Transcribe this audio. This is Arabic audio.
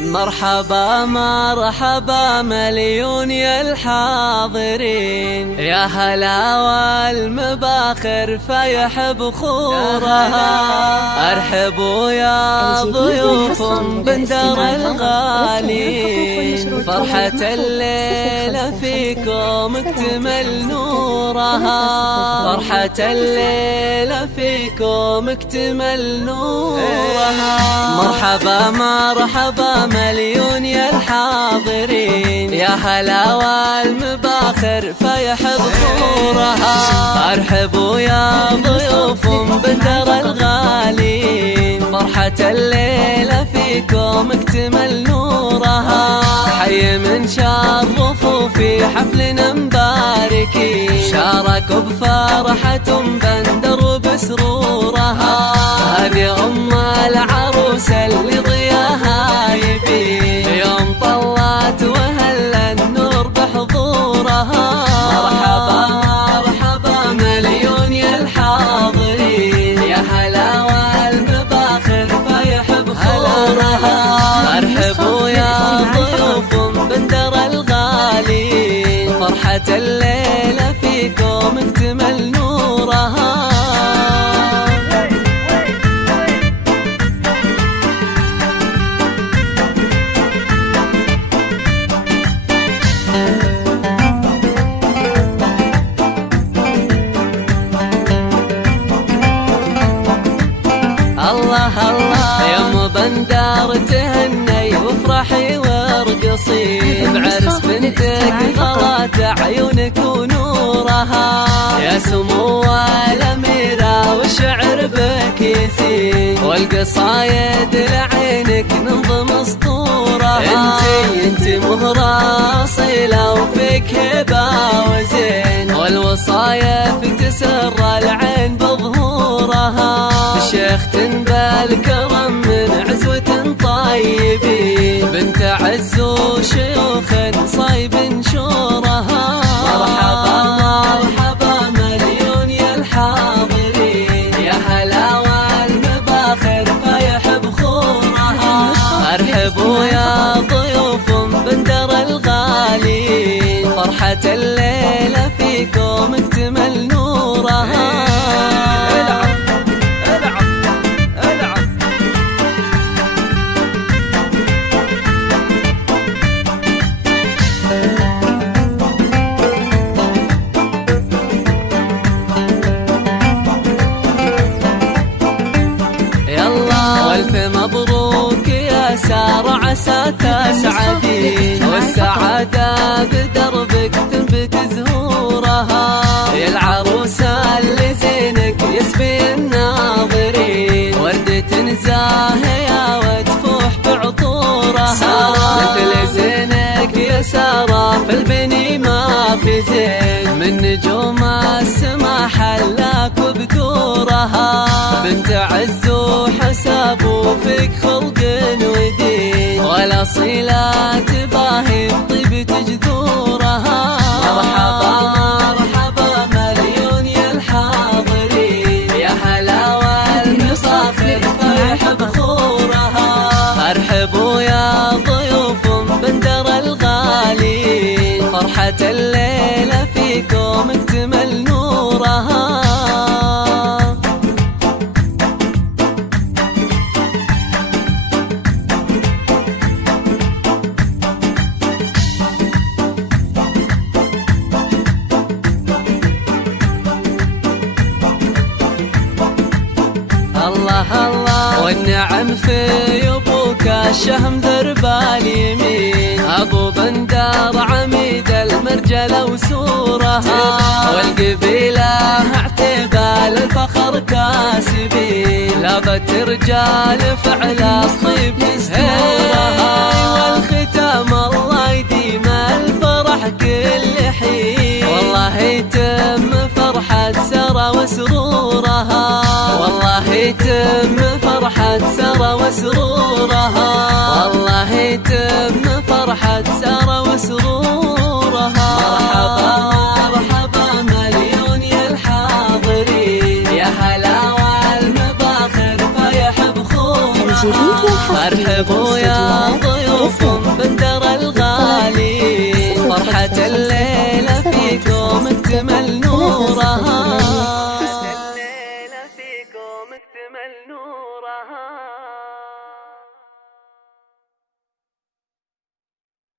مرحبا مرحبا مليون يا الحاضرين، يا هلا والمباخر فيح بخورها. ارحبوا يا ضيوف بندر الغالين، فرحة الليلة فيكم اكتمل نورها. فرحة الليلة فيكم اكتمل نورها. مرحبا مرحبا مليون يا الحاضرين، يا هلا والمباخر فيح بخورها. ارحبوا يا ضيوف بندر الغالين، فرحة الليلة فيكم اكتمل نورها. حي من شرفوا في حفلنا مباركين، شاركوا بفرحة بندر وبسرورها. هذه أم العروسة اللي ضياها يبين، يوم طلعت وهلا النور بحضورها. مرحبا مرحبا مليون يا الحاضرين، يا هلا والمباخر فيح بخورها. ارحبوا يا ضيوف بندر الغالين، فرحة الليلة فيكم اكتمل نورها. الله الله يا ام بندر تهني وافرحي وارقصي، بعرس بنتك غلات عيونك ونورها. يا سمو الأميرة والشعر بك يزين، والقصايد لعينك ننظم اسطورها. انتي مهرة اصيلة وفيك هبة وزين، والوصايا في تسر العين بظهورها. شيخ بالكرم من عزوة طيبين، بنت عز وشيوخ صايب شورها. مرحبا مرحبا مليون يا الحاضرين، يا هلا والمباخر فيح بخورها. ارحبوا يا ضيوف بندر الغالين، فرحة الليلة فيكم اكتمل نورها. والف مبروك يا سارة عسى تسعدين، والسعادة بدربك تنبت زهورها. يا العروسة اللي زينك يسبي الناظرين، وردة زاهية وتفوح بعطورها. مثل زينك يا سارة في البني ما في زين، من نجوم السما حلاك وبدورها. بنت عز وحساب وفيك خلق ودين، والاصيلة تباهي بطيب جذورها. مرحبا مرحبا مليون يا الحاضرين، يا هلا والمباخر فيح بخورها. ارحبوا يا ضيوف بندر الغالين، فرحة الليلة فيكم اكتمل نورها. الله الله والنعم في ابوك الشهم درب اليمين، ابو بندر عميد المرجله وسورها. والقبيله اعتبال الفخر كاسبين، لابت رجال فعل الصيب يستورها. والختام الله يديم الفرح كل حين، والله يتم فرحة سارة وسرورها. والله يتم فرحة سارة وسرورها. والله يتم فرحة سارة وسرورها. مرحبا مرحبا مليون يا الحاضرين، يا هلا والمباخر فيح بخورها. ارحبوا يا ضيوف الليلة فيكم اكتمل نورها.